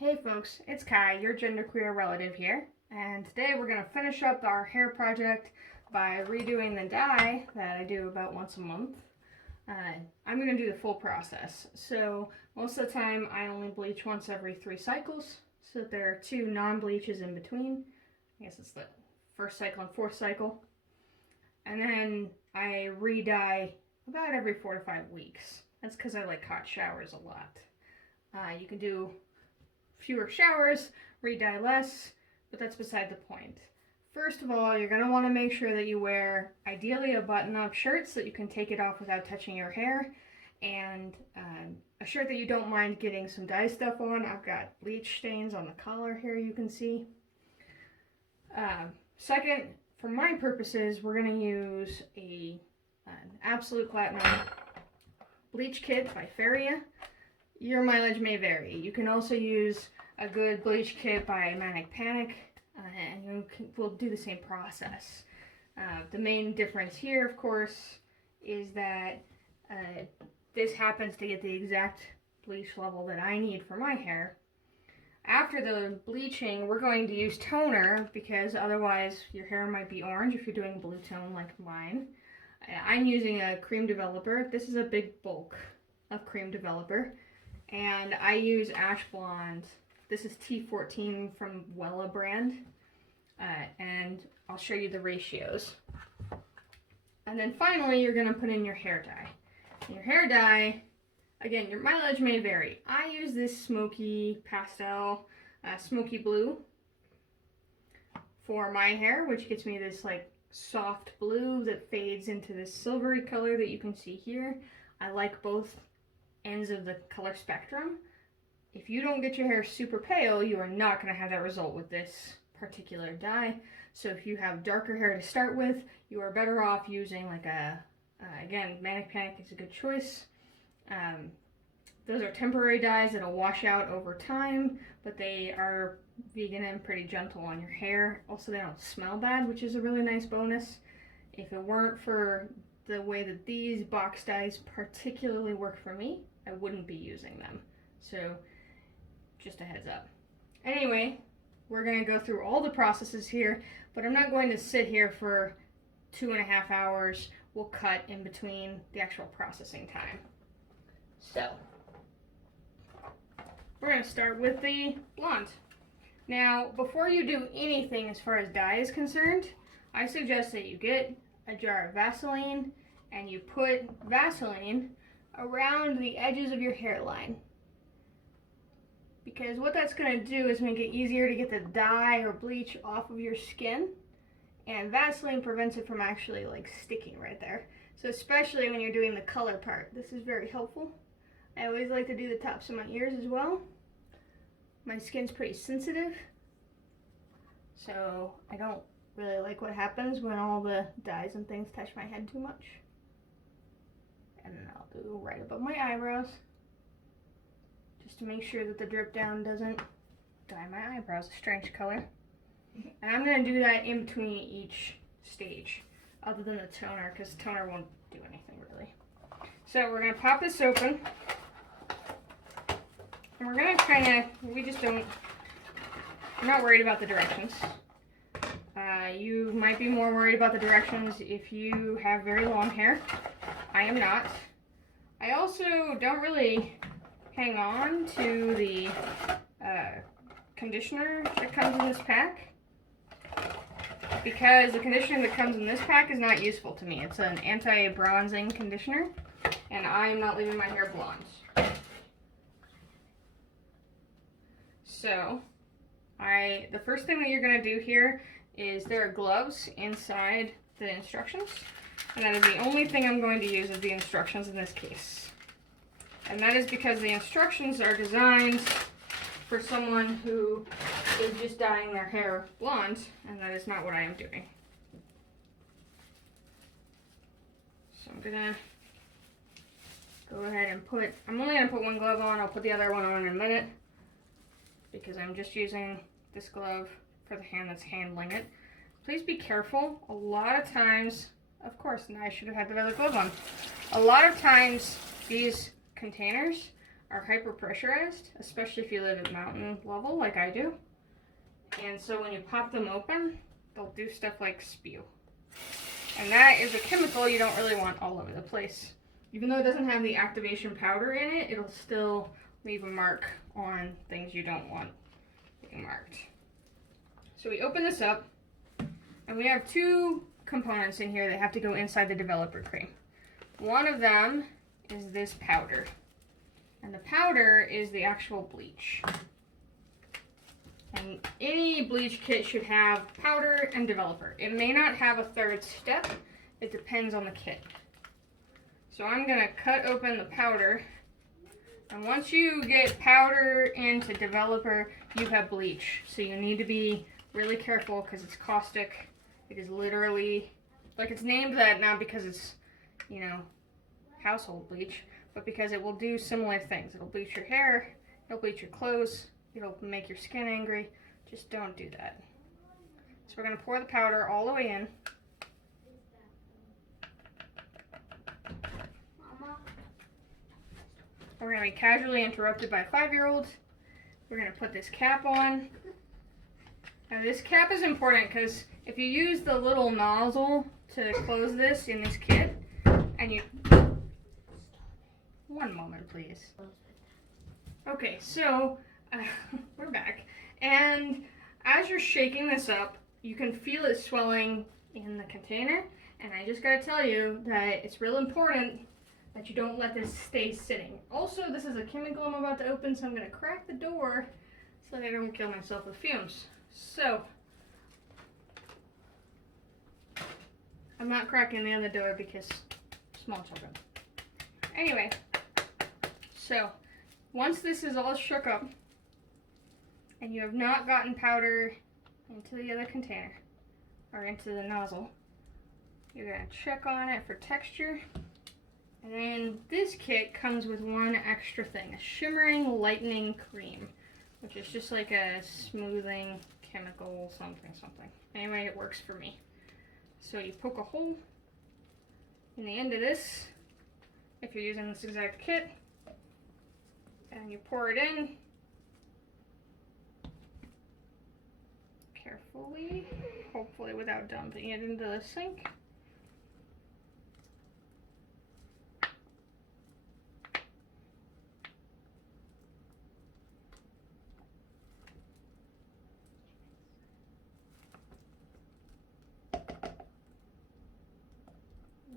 Hey folks, it's Kai, your genderqueer relative here, and today we're going to finish up our hair project by redoing the dye that I do about once a month. I'm going to do the full process, so most of the time I only bleach once every 3 cycles, so that there are 2 non-bleaches in between. I guess it's the first cycle and 4th cycle. And then I re-dye about every 4 to 5 weeks. That's because I like hot showers a lot. You can do fewer showers, re-dye less, but that's beside the point. First of all, you're going to want to make sure that you wear ideally a button-up shirt so that you can take it off without touching your hair, and a shirt that you don't mind getting some dye stuff on. I've got bleach stains on the collar here, you can see. Second, for my purposes, we're going to use an Absolute Platinum bleach kit by Feria. Your mileage may vary. You can also use a good bleach kit by Manic Panic, and we'll do the same process. The main difference here, of course, is that this happens to get the exact bleach level that I need for my hair. After the bleaching, we're going to use toner because otherwise your hair might be orange if you're doing blue tone like mine. I'm using a cream developer. This is a big bulk of cream developer. And I use Ash Blonde. This is T14 from Wella brand. And I'll show you the ratios. And then finally, you're going to put in your hair dye. Your hair dye, again, your mileage may vary. I use this smoky pastel, smoky blue for my hair, which gets me this like soft blue that fades into this silvery color that you can see here. I like both ends of the color spectrum. If you don't get your hair super pale, you are not going to have that result with this particular dye. So if you have darker hair to start with, you are better off using like again, Manic Panic is a good choice. Those are temporary dyes that'll wash out over time, but they are vegan and pretty gentle on your hair. Also, they don't smell bad, which is a really nice bonus. If it weren't for the way that these box dyes particularly work for me, I wouldn't be using them. So just a heads up. Anyway, we're going to go through all the processes here, but I'm not going to sit here for 2.5 hours. We'll cut in between the actual processing time. So we're going to start with the blonde. Now, before you do anything as far as dye is concerned, I suggest that you get a jar of Vaseline and you put Vaseline around the edges of your hairline, because what that's going to do is make it easier to get the dye or bleach off of your skin, and Vaseline prevents it from actually like sticking right there. So especially when you're doing the color part, this is very helpful. I always like to do the tops of my ears as well. My skin's pretty sensitive, so I don't really like what happens when all the dyes and things touch my head too much. And then I'll do right above my eyebrows, just to make sure that the drip down doesn't dye my eyebrows a strange color. And I'm going to do that in between each stage, other than the toner, because toner won't do anything really. So we're going to pop this open, and we're going to I'm not worried about the directions. You might be more worried about the directions if you have very long hair. I am not. I also don't really hang on to the conditioner that comes in this pack, because the conditioner that comes in this pack is not useful to me. It's an anti-bronzing conditioner, and I am not leaving my hair blonde. So, the first thing that you're going to do here is there are gloves inside the instructions, and that is the only thing I'm going to use as the instructions in this case. And that is because the instructions are designed for someone who is just dyeing their hair blonde, and that is not what I am doing. So I'm gonna go ahead and I'm only gonna put one glove on. I'll put the other one on in a minute, because I'm just using this glove for the hand that's handling it. Please be careful. A lot of times, of course, I should have had that other glove on. A lot of times these containers are hyper pressurized, especially if you live at mountain level like I do. And so when you pop them open, they'll do stuff like spew. And that is a chemical you don't really want all over the place. Even though it doesn't have the activation powder in it, it'll still leave a mark on things you don't want being marked. So we open this up, and we have two components in here that have to go inside the developer cream. One of them is this powder, and the powder is the actual bleach. And any bleach kit should have powder and developer. It may not have a third step, it depends on the kit. So I'm gonna cut open the powder, and once you get powder into developer, you have bleach. So you need to be really careful because it's caustic. It is literally, like, it's named that not because it's, you know, household bleach, but because it will do similar things. It'll bleach your hair, it'll bleach your clothes, it'll make your skin angry. Just don't do that. So we're gonna pour the powder all the way in. We're gonna be casually interrupted by a 5-year-old. We're gonna put this cap on. Now this cap is important because if you use the little nozzle to close this in this kit, and you... One moment, please. Okay, so we're back. And as you're shaking this up, you can feel it swelling in the container. And I just gotta tell you that it's real important that you don't let this stay sitting. Also, this is a chemical I'm about to open, so I'm gonna crack the door so that I don't kill myself with fumes. So, I'm not cracking the other door because small children. Anyway, so once this is all shook up and you have not gotten powder into the other container or into the nozzle, you're gonna check on it for texture. And then this kit comes with one extra thing, a shimmering lightening cream, which is just like a smoothing chemical something. Anyway, it works for me. So you poke a hole in the end of this, if you're using this exact kit, and you pour it in carefully, hopefully without dumping it into the sink.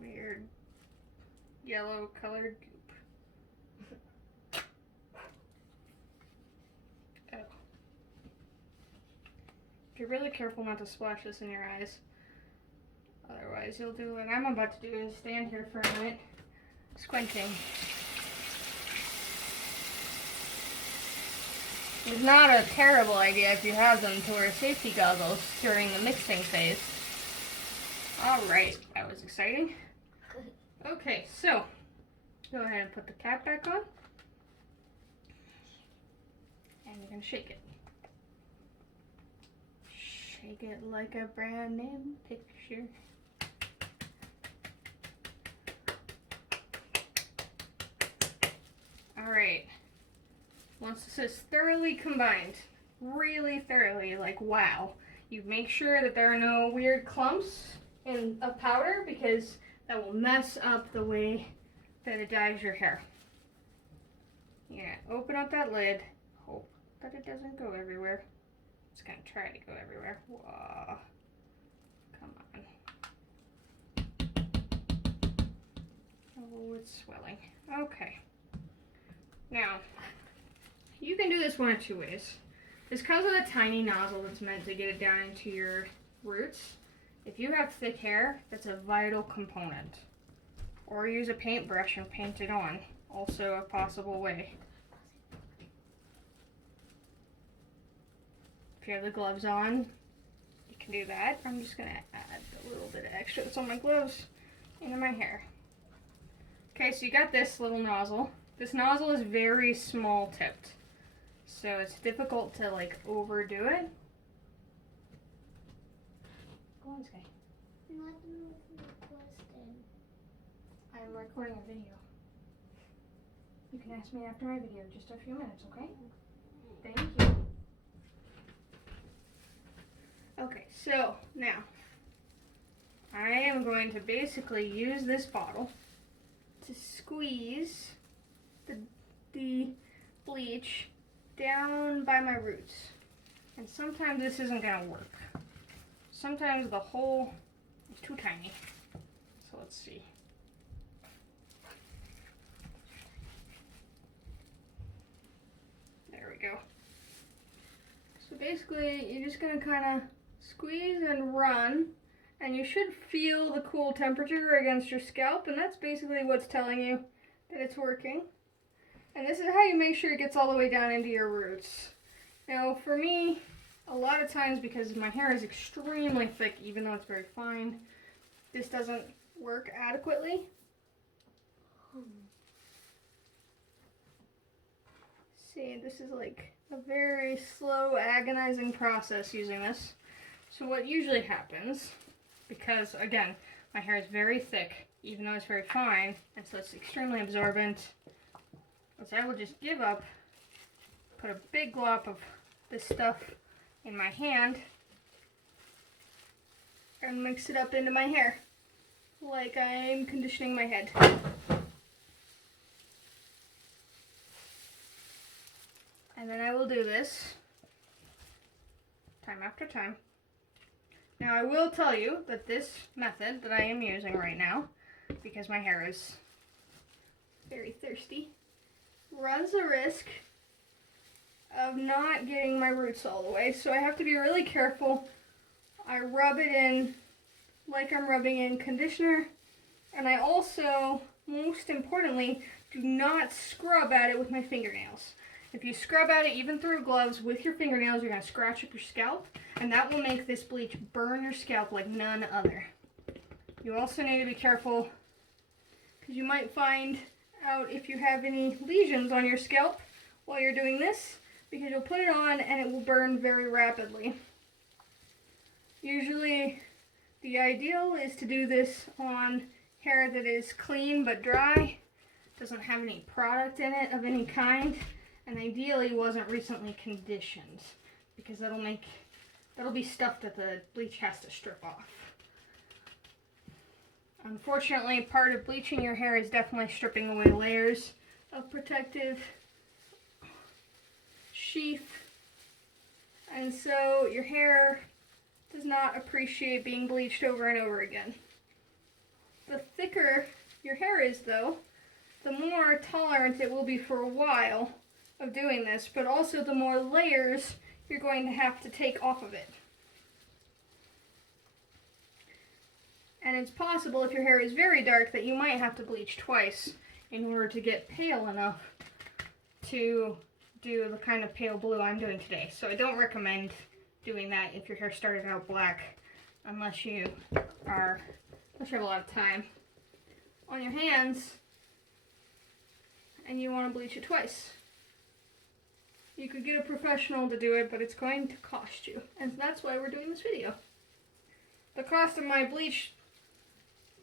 Weird yellow colored goop. Oh. Be really careful not to splash this in your eyes. Otherwise you'll do what I'm about to do, is stand here for a minute squinting. It's not a terrible idea if you have them to wear safety goggles during the mixing phase. Alright, that was exciting. Okay, so go ahead and put the cap back on. And you're gonna shake it. Shake it like a brand new picture. Alright. Once this is thoroughly combined, really thoroughly, like wow, you make sure that there are no weird clumps of powder because that will mess up the way that it dyes your hair. Yeah, open up that lid, hope that it doesn't go everywhere. It's gonna try to go everywhere. Whoa. Come on. Oh, it's swelling. Okay. Now, you can do this one of two ways. This comes with a tiny nozzle that's meant to get it down into your roots. If you have thick hair, that's a vital component. Or use a paintbrush and paint it on. Also a possible way. If you have the gloves on, you can do that. I'm just gonna add a little bit of extra that's on my gloves into my hair. Okay, so you got this little nozzle. This nozzle is very small tipped, so it's difficult to like overdo it. Go on, Sky. I'm recording a video. You can ask me after my video, just a few minutes, okay? Thank you. Okay, so now I am going to basically use this bottle to squeeze the bleach down by my roots. And sometimes this isn't going to work. Sometimes the hole is too tiny. So let's see. There we go. So basically, you're just going to kind of squeeze and run, and you should feel the cool temperature against your scalp, and that's basically what's telling you that it's working. And this is how you make sure it gets all the way down into your roots. Now, for me, a lot of times, because my hair is extremely thick, even though it's very fine, this doesn't work adequately. See, this is like a very slow, agonizing process using this. So what usually happens, because again, my hair is very thick, even though it's very fine, and so it's extremely absorbent, is I will just give up, put a big glop of this stuff in my hand, and mix it up into my hair, like I'm conditioning my head. And then I will do this time after time. Now I will tell you that this method that I am using right now, because my hair is very thirsty, runs the risk of not getting my roots all the way. So I have to be really careful. I rub it in like I'm rubbing in conditioner. And I also, most importantly, do not scrub at it with my fingernails. If you scrub at it, even through gloves, with your fingernails, you're going to scratch up your scalp, and that will make this bleach burn your scalp like none other. You also need to be careful, because you might find out if you have any lesions on your scalp while you're doing this, because you'll put it on and it will burn very rapidly. Usually, the ideal is to do this on hair that is clean but dry, doesn't have any product in it of any kind, and ideally wasn't recently conditioned, because that'll be stuff that the bleach has to strip off. Unfortunately, part of bleaching your hair is definitely stripping away layers of protective sheath, and so your hair does not appreciate being bleached over and over again. The thicker your hair is, though, the more tolerant it will be for a while of doing this, but also the more layers you're going to have to take off of it. And it's possible, if your hair is very dark, that you might have to bleach twice in order to get pale enough to do the kind of pale blue I'm doing today. So I don't recommend doing that if your hair started out black, unless you have a lot of time on your hands and you want to bleach it twice. You could get a professional to do it, but it's going to cost you, and that's why we're doing this video. The cost of my bleach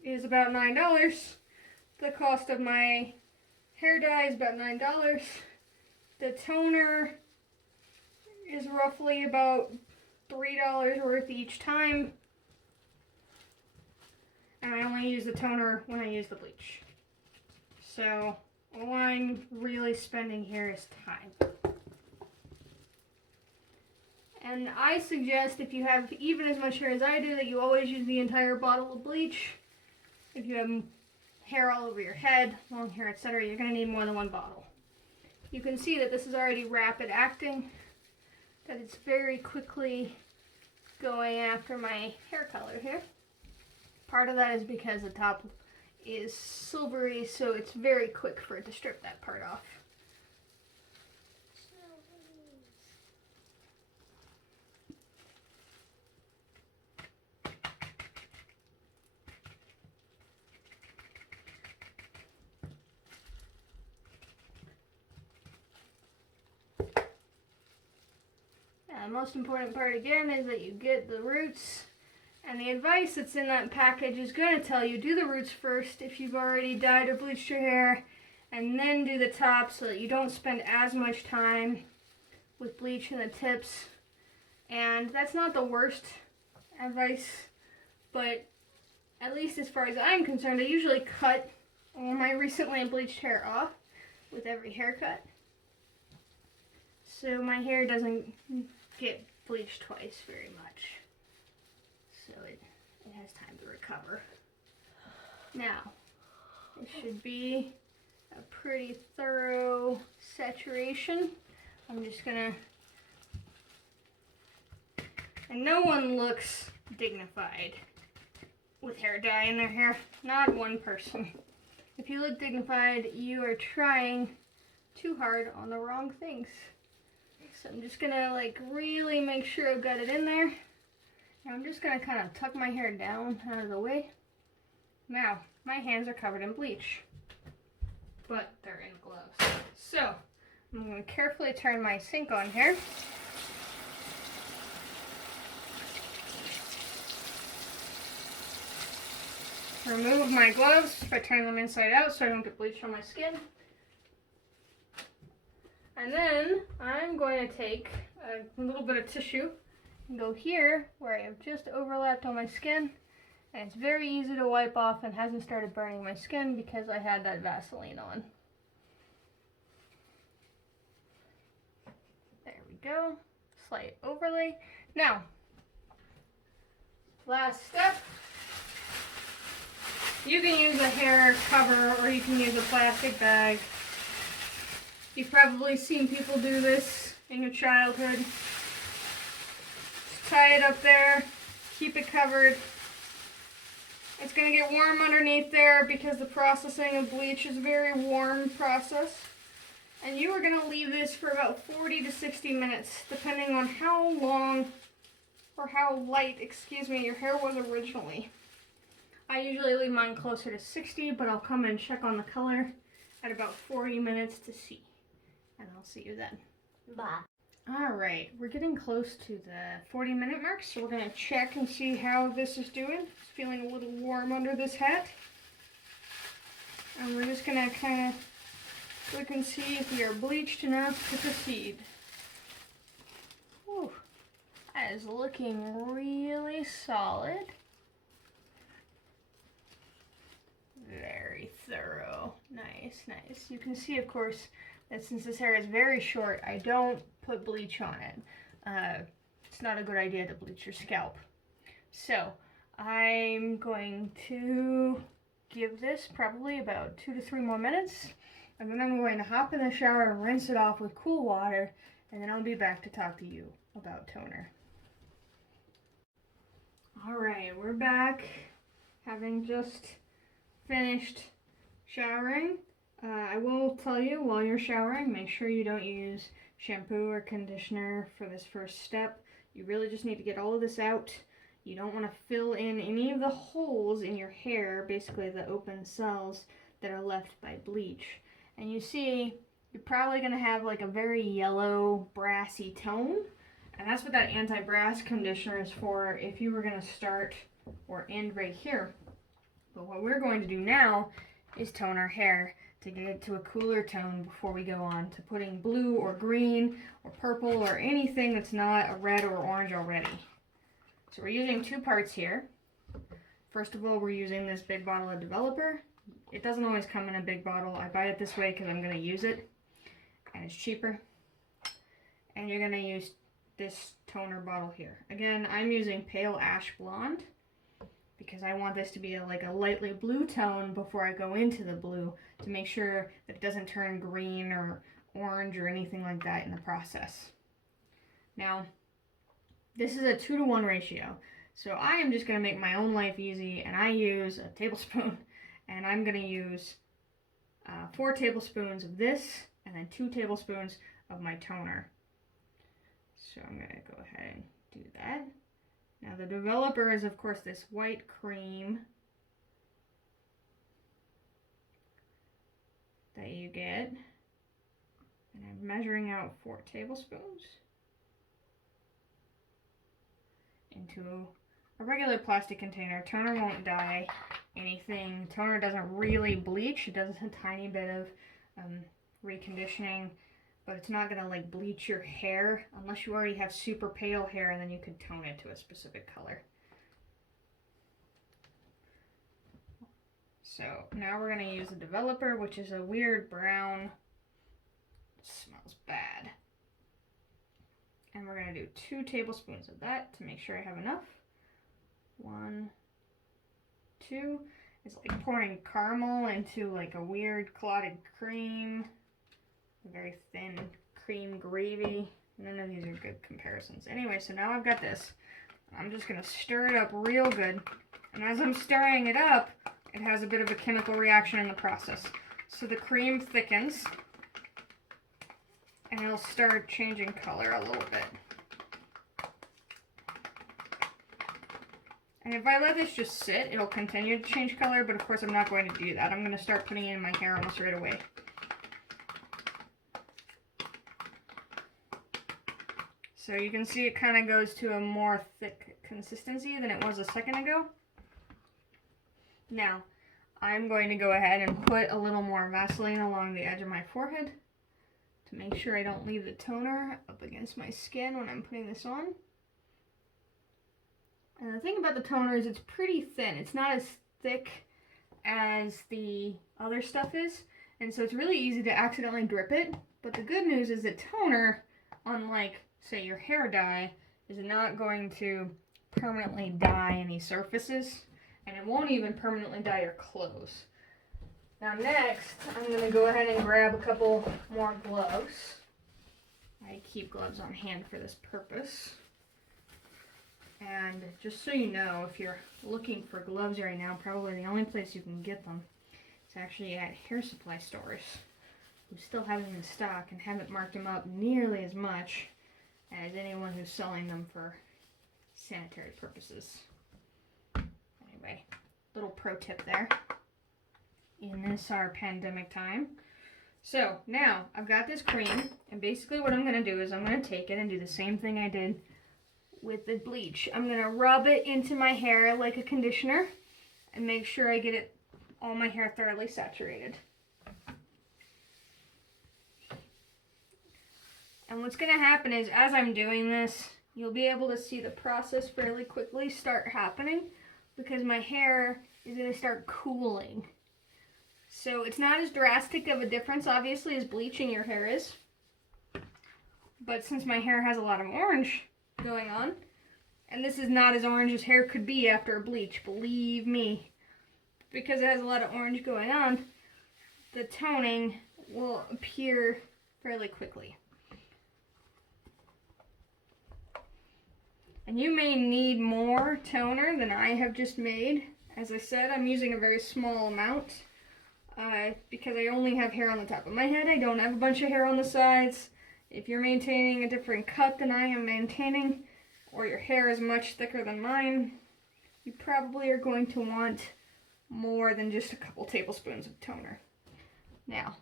is about $9. The cost of my hair dye is about $9. The toner is roughly about $3 worth each time. And I only use the toner when I use the bleach. So all I'm really spending here is time. And I suggest, if you have even as much hair as I do, that you always use the entire bottle of bleach. If you have hair all over your head, long hair, etc., you're going to need more than one bottle. You can see that this is already rapid acting, that it's very quickly going after my hair color here. Part of that is because the top is silvery, so it's very quick for it to strip that part off. The most important part again is that you get the roots, and the advice that's in that package is going to tell you do the roots first if you've already dyed or bleached your hair, and then do the top so that you don't spend as much time with bleach in the tips. And that's not the worst advice, but at least as far as I'm concerned, I usually cut all my recently bleached hair off with every haircut, so my hair doesn't get bleached twice very much, so it has time to recover. Now, it should be a pretty thorough saturation. I'm just gonna, and no one looks dignified with hair dye in their hair, not one person. If you look dignified, you are trying too hard on the wrong things. So I'm just gonna like really make sure I've got it in there. And I'm just gonna kind of tuck my hair down out of the way. Now, my hands are covered in bleach, but they're in gloves. So I'm gonna carefully turn my sink on here. Remove my gloves by turning them inside out so I don't get bleach on my skin. And then I'm going to take a little bit of tissue and go here where I have just overlapped on my skin. And it's very easy to wipe off and hasn't started burning my skin because I had that Vaseline on. There we go. Slight overlay. Now, last step. You can use a hair cover or you can use a plastic bag. You've probably seen people do this in your childhood. Just tie it up there, keep it covered. It's going to get warm underneath there because the processing of bleach is a very warm process. And you are going to leave this for about 40 to 60 minutes, depending on how long or how light, your hair was originally. I usually leave mine closer to 60, but I'll come and check on the color at about 40 minutes to see. And I'll see you then. Bye. Alright, we're getting close to the 40-minute mark, so we're going to check and see how this is doing. It's feeling a little warm under this hat. And we're just going to kind of look and see if we are bleached enough to proceed. Whew. That is looking really solid. Very thorough. Nice, nice. You can see, of course, that since this hair is very short, I don't put bleach on it. It's not a good idea to bleach your scalp. So, I'm going to give this probably about 2 to 3 more minutes, and then I'm going to hop in the shower and rinse it off with cool water, and then I'll be back to talk to you about toner. Alright, we're back, having just finished showering. I will tell you, while you're showering, make sure you don't use shampoo or conditioner for this first step. You really just need to get all of this out. You don't want to fill in any of the holes in your hair, basically the open cells that are left by bleach. And you see, you're probably going to have like a very yellow, brassy tone. And that's what that anti-brass conditioner is for if you were going to start or end right here. But what we're going to do now is tone our hair to get it to a cooler tone before we go on to putting blue or green or purple or anything that's not a red or orange already. So we're using 2 parts here. First of all, we're using this big bottle of developer. It doesn't always come in a big bottle. I buy it this way because I'm going to use it and it's cheaper. And you're going to use this toner bottle here. Again, I'm using pale ash blonde because I want this to be like a lightly blue tone before I go into the blue to make sure that it doesn't turn green or orange or anything like that in the process. Now, this is a 2-to-1 ratio, so I am just going to make my own life easy, and I use a tablespoon, and I'm going to use 4 tablespoons of this, and then 2 tablespoons of my toner. So I'm going to go ahead and do that. Now the developer is, of course, this white cream that you get. And I'm measuring out 4 tablespoons into a regular plastic container. Toner won't dye anything. Toner doesn't really bleach. It does a tiny bit of reconditioning, but it's not gonna like bleach your hair unless you already have super pale hair, and then you could tone it to a specific color. So now we're gonna use the developer, which is a weird brown. It smells bad. And we're gonna do 2 tablespoons of that to make sure I have enough. 1, 2. It's like pouring caramel into like a weird clotted cream. A very thin cream gravy. None of these are good comparisons. Anyway, so now I've got this. I'm just gonna stir it up real good. And as I'm stirring it up, it has a bit of a chemical reaction in the process. So the cream thickens, and it'll start changing color a little bit. And if I let this just sit, it'll continue to change color, but of course I'm not going to do that. I'm going to start putting it in my hair almost right away. So you can see it kind of goes to a more thick consistency than it was a second ago. Now, I'm going to go ahead and put a little more Vaseline along the edge of my forehead to make sure I don't leave the toner up against my skin when I'm putting this on. And the thing about the toner is it's pretty thin. It's not as thick as the other stuff is, and so it's really easy to accidentally drip it. But the good news is that toner, unlike, say, your hair dye, is not going to permanently dye any surfaces, and it won't even permanently dye your clothes. Now next, I'm going to go ahead and grab a couple more gloves. I keep gloves on hand for this purpose. And just so you know, if you're looking for gloves right now, probably the only place you can get them is actually at hair supply stores, who still have them in stock and haven't marked them up nearly as much as anyone who's selling them for sanitary purposes. Anyway, little pro tip there in this our pandemic time. So now I've got this cream, and basically what I'm going to do is I'm going to take it and do the same thing I did with the bleach. I'm going to rub it into my hair like a conditioner and make sure I get it all my hair thoroughly saturated. And what's going to happen is, as I'm doing this, you'll be able to see the process fairly quickly start happening, because my hair is going to start cooling. So it's not as drastic of a difference, obviously, as bleaching your hair is. But since my hair has a lot of orange going on, and this is not as orange as hair could be after a bleach, believe me, because it has a lot of orange going on, the toning will appear fairly quickly. And you may need more toner than I have just made. As I said, I'm using a very small amount because I only have hair on the top of my head. I don't have a bunch of hair on the sides. If you're maintaining a different cut than I am maintaining, or your hair is much thicker than mine, you probably are going to want more than just a couple tablespoons of toner. Now,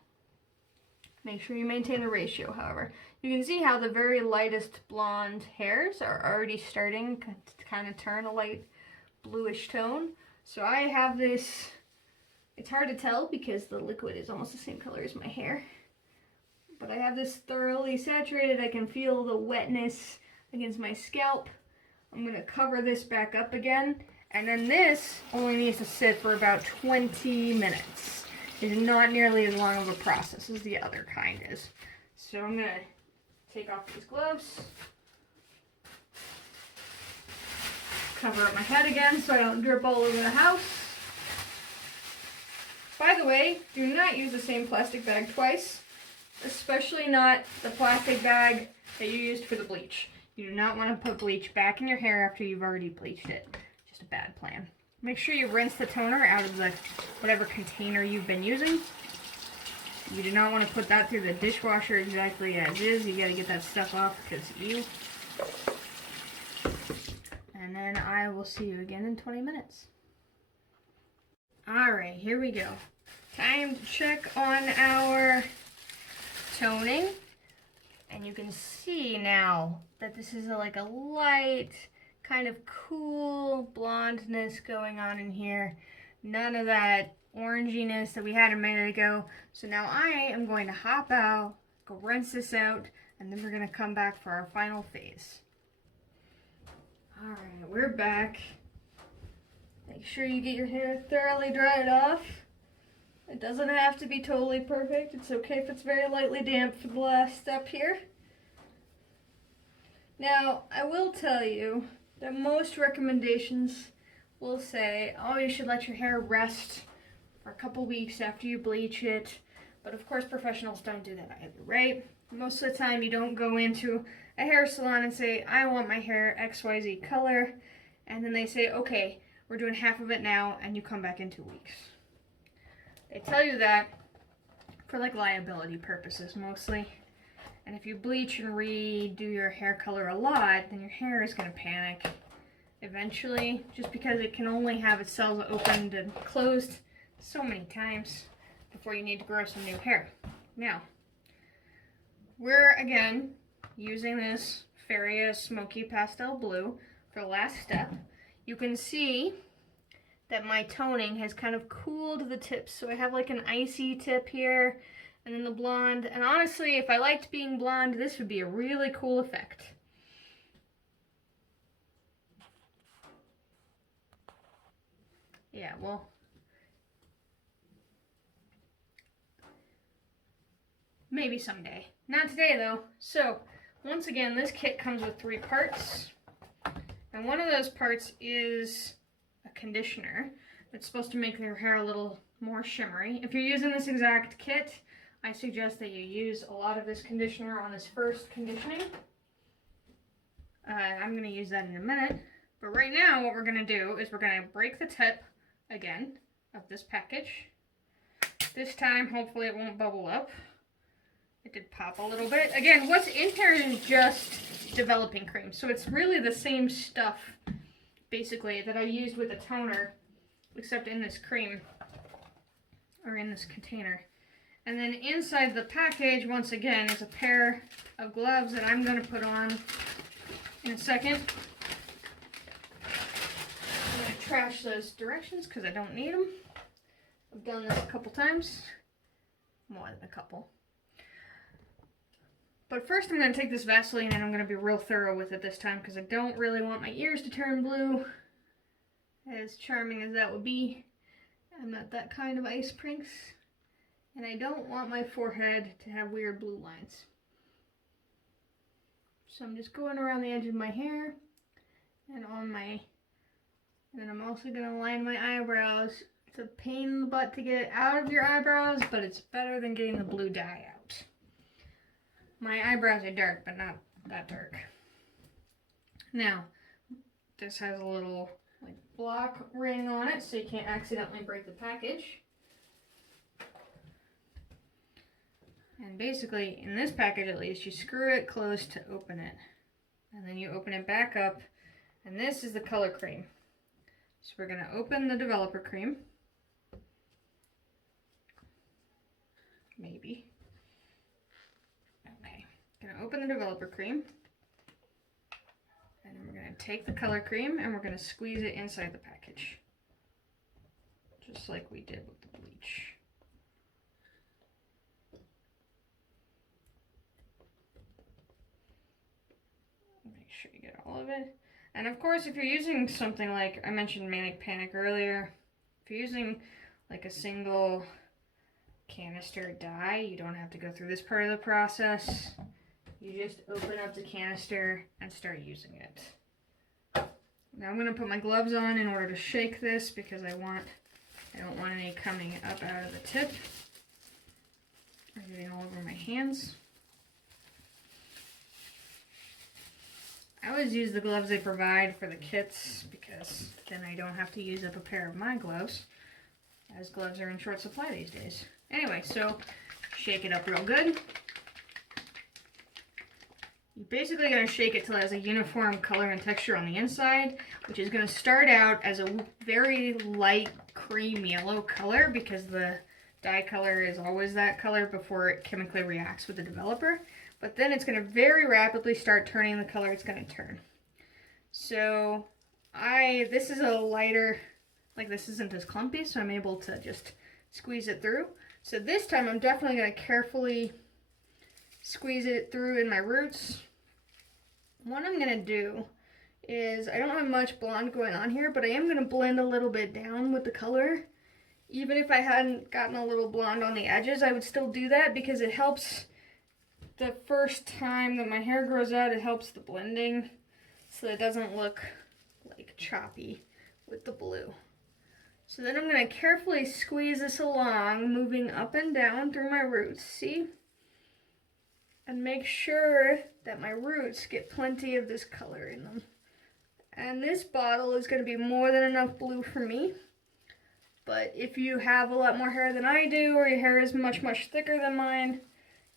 make sure you maintain the ratio, however. You can see how the very lightest blonde hairs are already starting to kind of turn a light bluish tone. So I have this, it's hard to tell because the liquid is almost the same color as my hair. But I have this thoroughly saturated. I can feel the wetness against my scalp. I'm going to cover this back up again. And then this only needs to sit for about 20 minutes. It's not nearly as long of a process as the other kind is. So I'm going to take off these gloves. Cover up my head again so I don't drip all over the house. By the way, do not use the same plastic bag twice. Especially not the plastic bag that you used for the bleach. You do not want to put bleach back in your hair after you've already bleached it. Just a bad plan. Make sure you rinse the toner out of the whatever container you've been using. You do not want to put that through the dishwasher exactly as is. You got to get that stuff off because ew. And then I will see you again in 20 minutes. Alright, here we go. Time to check on our toning, and you can see now that this is like a light kind of cool blondness going on in here. None of that oranginess that we had a minute ago. So now I am going to hop out, go rinse this out, and then we're going to come back for our final phase. Alright, we're back. Make sure you get your hair thoroughly dried off. It doesn't have to be totally perfect. It's okay if it's very lightly damp for the last step here. Now, I will tell you that most recommendations will say, oh, you should let your hair rest for a couple weeks after you bleach it. But of course, professionals don't do that either, right? Most of the time, you don't go into a hair salon and say, I want my hair XYZ color. And then they say, okay, we're doing half of it now, and you come back in 2 weeks. They tell you that for like liability purposes mostly. And if you bleach and redo your hair color a lot, then your hair is going to panic eventually, just because it can only have its cells opened and closed so many times before you need to grow some new hair. Now, we're again using this Feria Smoky Pastel Blue for the last step. You can see that my toning has kind of cooled the tips, so I have like an icy tip here, and then the blonde. And honestly, if I liked being blonde, this would be a really cool effect. Yeah, well, maybe someday. Not today, though. So, once again, this kit comes with 3 parts. And one of those parts is a conditioner that's supposed to make your hair a little more shimmery. If you're using this exact kit, I suggest that you use a lot of this conditioner on this first conditioning. I'm going to use that in a minute. But right now, what we're going to do is we're going to break the tip again of this package. This time, hopefully it won't bubble up. It did pop a little bit. Again, what's in here is just developing cream. So it's really the same stuff, basically, that I used with the toner, except in this cream, or in this container. And then inside the package, once again, is a pair of gloves that I'm going to put on in a second. I'm going to trash those directions because I don't need them. I've done this a couple times. More than a couple. But first I'm going to take this Vaseline and I'm going to be real thorough with it this time because I don't really want my ears to turn blue. As charming as that would be, I'm not that kind of ice prince. And I don't want my forehead to have weird blue lines. So I'm just going around the edge of my hair and on my, and then I'm also going to line my eyebrows. It's a pain in the butt to get it out of your eyebrows, but it's better than getting the blue dye out. My eyebrows are dark, but not that dark. Now, this has a little like block ring on it, so you can't accidentally break the package. And basically, in this package at least, you screw it closed to open it. And then you open it back up, and this is the color cream. So we're going to open the developer cream. Maybe. Okay, going to open the developer cream. And then we're going to take the color cream and we're going to squeeze it inside the package. Just like we did with the bleach. Make sure you get all of it. And of course, if you're using something like, I mentioned Manic Panic earlier, if you're using like a single canister dye, you don't have to go through this part of the process. You just open up the canister and start using it. Now I'm going to put my gloves on in order to shake this because I don't want any coming up out of the tip or getting all over my hands. I always use the gloves they provide for the kits because then I don't have to use up a pair of my gloves, as gloves are in short supply these days. Anyway, so shake it up real good. You're basically going to shake it till it has a uniform color and texture on the inside, which is going to start out as a very light cream yellow color because the dye color is always that color before it chemically reacts with the developer. But then it's going to very rapidly start turning the color it's going to turn. So this is a lighter, like this isn't as clumpy, so I'm able to just squeeze it through. So this time I'm definitely going to carefully squeeze it through in my roots. What I'm going to do is, I don't have much blonde going on here, but I am going to blend a little bit down with the color. Even if I hadn't gotten a little blonde on the edges, I would still do that because it helps the first time that my hair grows out, it helps the blending so it doesn't look like choppy with the blue. So then I'm going to carefully squeeze this along, moving up and down through my roots, see? And make sure that my roots get plenty of this color in them. And this bottle is going to be more than enough blue for me. But if you have a lot more hair than I do, or your hair is much, much thicker than mine,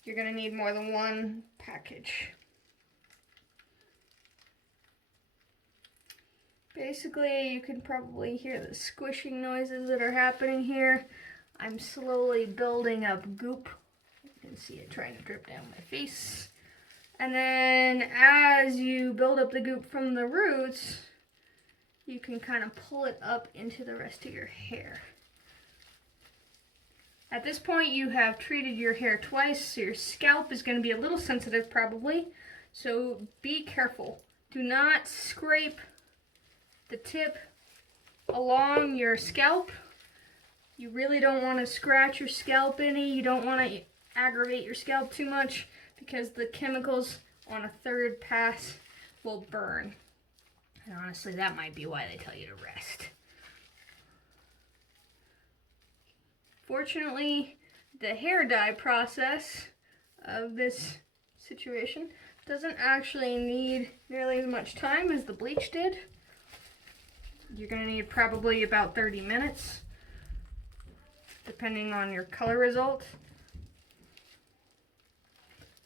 you're going to need more than one package. Basically, you can probably hear the squishing noises that are happening here. I'm slowly building up goop. You can see it trying to drip down my face. And then as you build up the goop from the roots, you can kind of pull it up into the rest of your hair. At this point, you have treated your hair twice, so your scalp is going to be a little sensitive probably. So be careful. Do not scrape the tip along your scalp. You really don't want to scratch your scalp any. You don't want to aggravate your scalp too much because the chemicals on a third pass will burn. And honestly, that might be why they tell you to rest. Fortunately, the hair dye process of this situation doesn't actually need nearly as much time as the bleach did. You're going to need probably about 30 minutes, depending on your color result.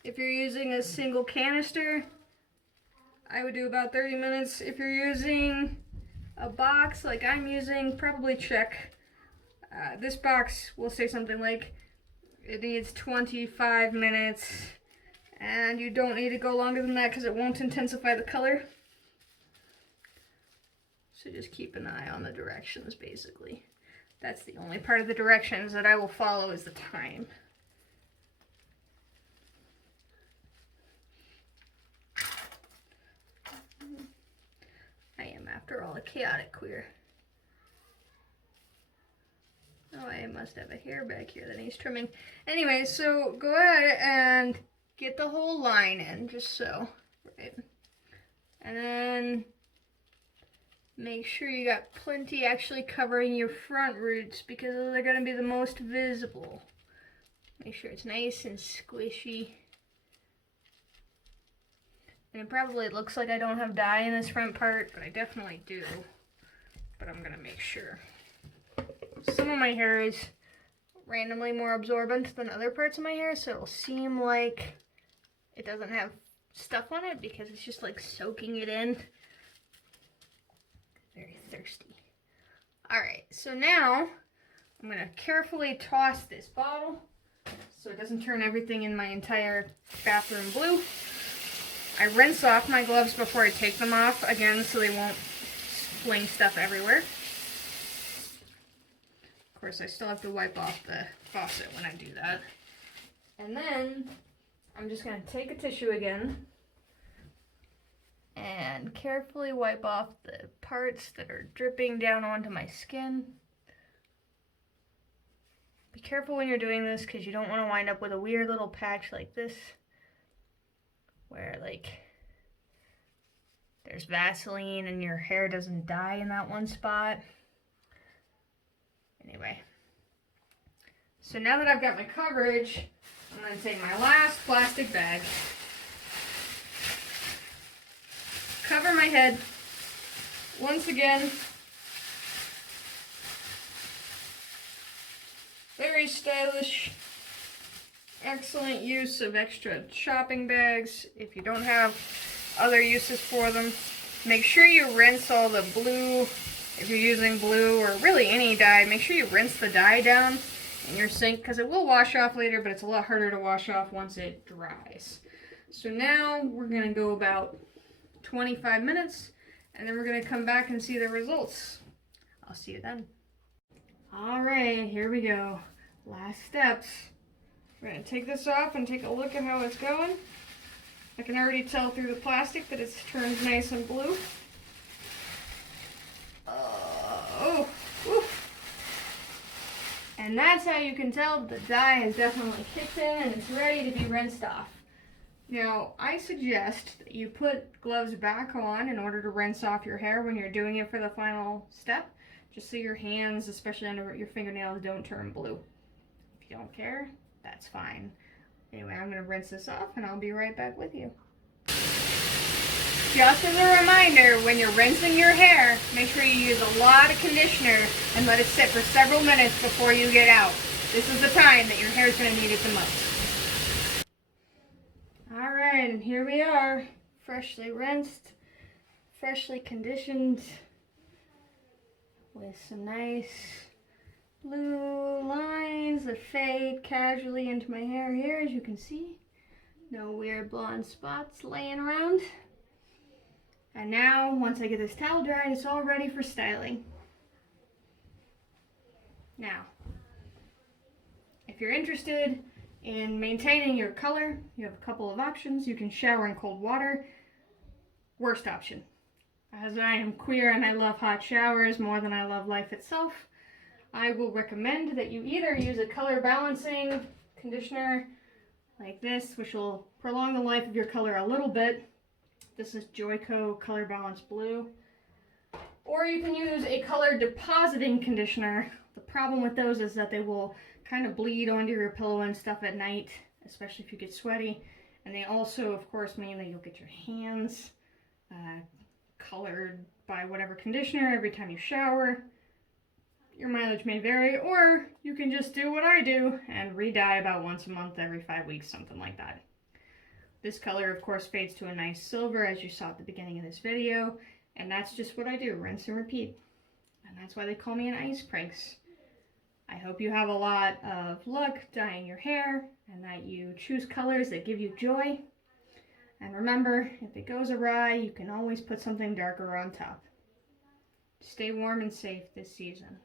If you're using a single canister, I would do about 30 minutes. If you're using a box like I'm using, probably check. This box will say something like, it needs 25 minutes, and you don't need to go longer than that because it won't intensify the color. So just keep an eye on the directions, basically. That's the only part of the directions that I will follow is the time. I am, after all, a chaotic queer. Oh, I must have a hair back here that needs trimming. Anyway, so go ahead and get the whole line in, just so, right? And then make sure you got plenty actually covering your front roots because they're going to be the most visible. Make sure it's nice and squishy. And it probably looks like I don't have dye in this front part, but I definitely do. But I'm going to make sure. Some of my hair is randomly more absorbent than other parts of my hair, so it'll seem like it doesn't have stuff on it because it's just like soaking it in. Very thirsty. Alright, so now I'm going to carefully toss this bottle so it doesn't turn everything in my entire bathroom blue. I rinse off my gloves before I take them off, again, so they won't fling stuff everywhere. Of course, I still have to wipe off the faucet when I do that. And then I'm just going to take a tissue again and carefully wipe off the parts that are dripping down onto my skin. Be careful when you're doing this because you don't want to wind up with a weird little patch like this where like there's Vaseline and your hair doesn't dye in that one spot. Anyway, so now that I've got my coverage, I'm going to take my last plastic bag, cover my head, once again, very stylish, excellent use of extra shopping bags. If you don't have other uses for them, make sure you rinse all the blue. If you're using blue or really any dye, make sure you rinse the dye down in your sink because it will wash off later, but it's a lot harder to wash off once it dries. So now we're going to go about 25 minutes and then we're going to come back and see the results. I'll see you then. All right, here we go. Last steps. We're gonna take this off and take a look at how it's going. I can already tell through the plastic that it's turned nice and blue. Oh, oof. And that's how you can tell the dye has definitely kicked in and it's ready to be rinsed off. Now, I suggest that you put gloves back on in order to rinse off your hair when you're doing it for the final step, just so your hands, especially under your fingernails, don't turn blue. If you don't care, that's fine. Anyway, I'm going to rinse this off and I'll be right back with you. Just as a reminder, when you're rinsing your hair, make sure you use a lot of conditioner and let it sit for several minutes before you get out. This is the time that your hair is going to need it the most. Alright, and here we are, freshly rinsed, freshly conditioned, with some nice blue lines that fade casually into my hair here, as you can see. No weird blonde spots laying around. And now, once I get this towel dried, it's all ready for styling. Now, if you're interested in maintaining your color, you have a couple of options. You can shower in cold water. Worst option. As I am queer and I love hot showers more than I love life itself, I will recommend that you either use a color balancing conditioner like this, which will prolong the life of your color a little bit. This is Joico Color Balance Blue. Or you can use a color depositing conditioner. The problem with those is that they will kind of bleed onto your pillow and stuff at night, especially if you get sweaty. And they also, of course, mean that you'll get your hands colored by whatever conditioner every time you shower. Your mileage may vary, or you can just do what I do and re-dye about once a month, every 5 weeks, something like that. This color, of course, fades to a nice silver, as you saw at the beginning of this video, and that's just what I do, rinse and repeat. And that's why they call me an ice prince. I hope you have a lot of luck dyeing your hair and that you choose colors that give you joy. And remember, if it goes awry, you can always put something darker on top. Stay warm and safe this season.